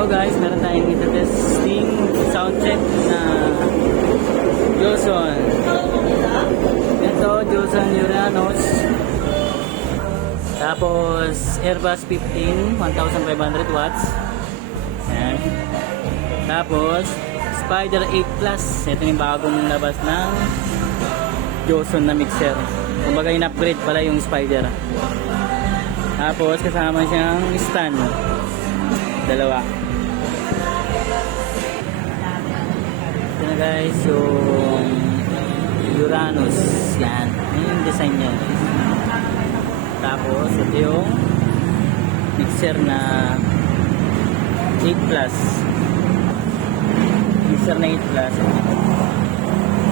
Hello guys, meron tayong ito-testing sound check na Joson. Ito, Joson Uranus. Tapos Airbus 15, 1500 watts. Ayan. Tapos Spider 8 Plus. Ito yung bagong labas ng Joson na mixer. Kumbaga in-upgrade pala yung Spider. Tapos kasama siyang stand. Dalawa. Ito na guys, yung Uranus. Yan. Yan yung design niya. Tapos ito yung mixer na 8 Plus. Mixer na 8 Plus.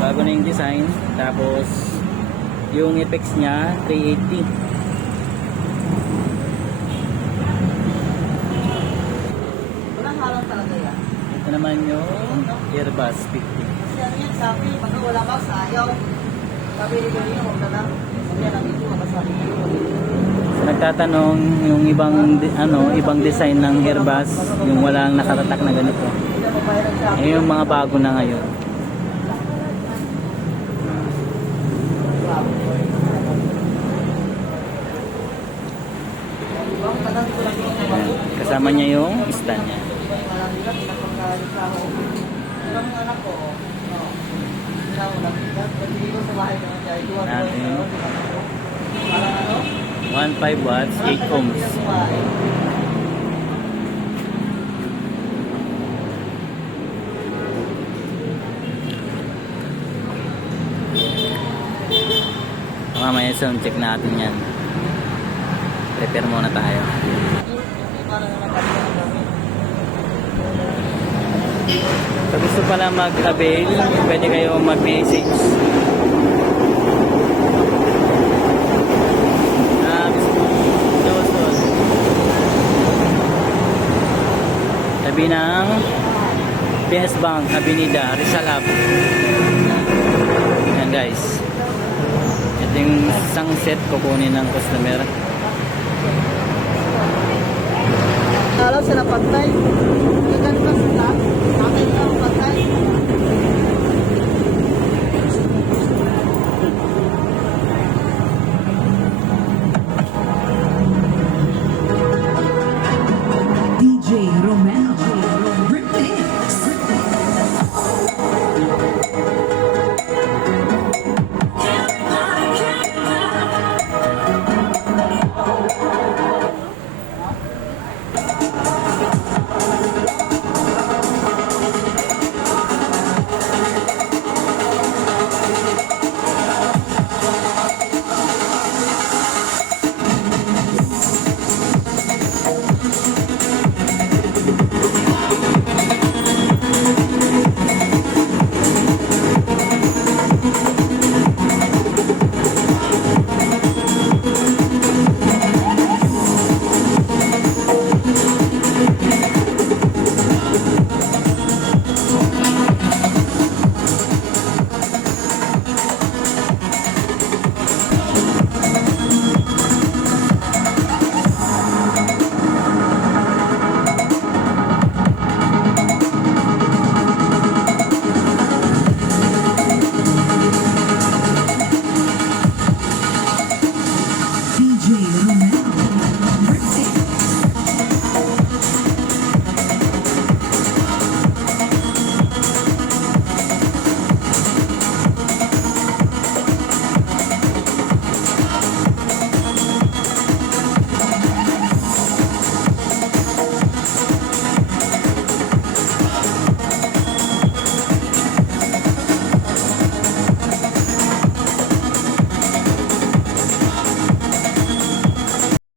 Bago na yung design. Tapos yung effects niya 380. Ito naman yung Airbus 50. Kasi ano yan, sabi, pag wala ka, sayaw. Sabi ni Kuya, huwag na lang. Yan ang ito, makasabi ko. Nagtatanong yung ibang design ng Airbus, yung walang nakatatak na ganito. Yung mga bago na ngayon. Kasama niya yung stand niya. Natin 1.5 watts, 8 ohms. Mamaya sound check natin yan. Prepare muna tayo. So gusto pala mag-avail, pwede kayo mag-message. Tabi ng PS Bank, Avenida, Rizal Hub. Yan guys. Ito yung isang set kukunin ng customer. Alam sila pantay. Ganun ka sila. Bakit ka pantay?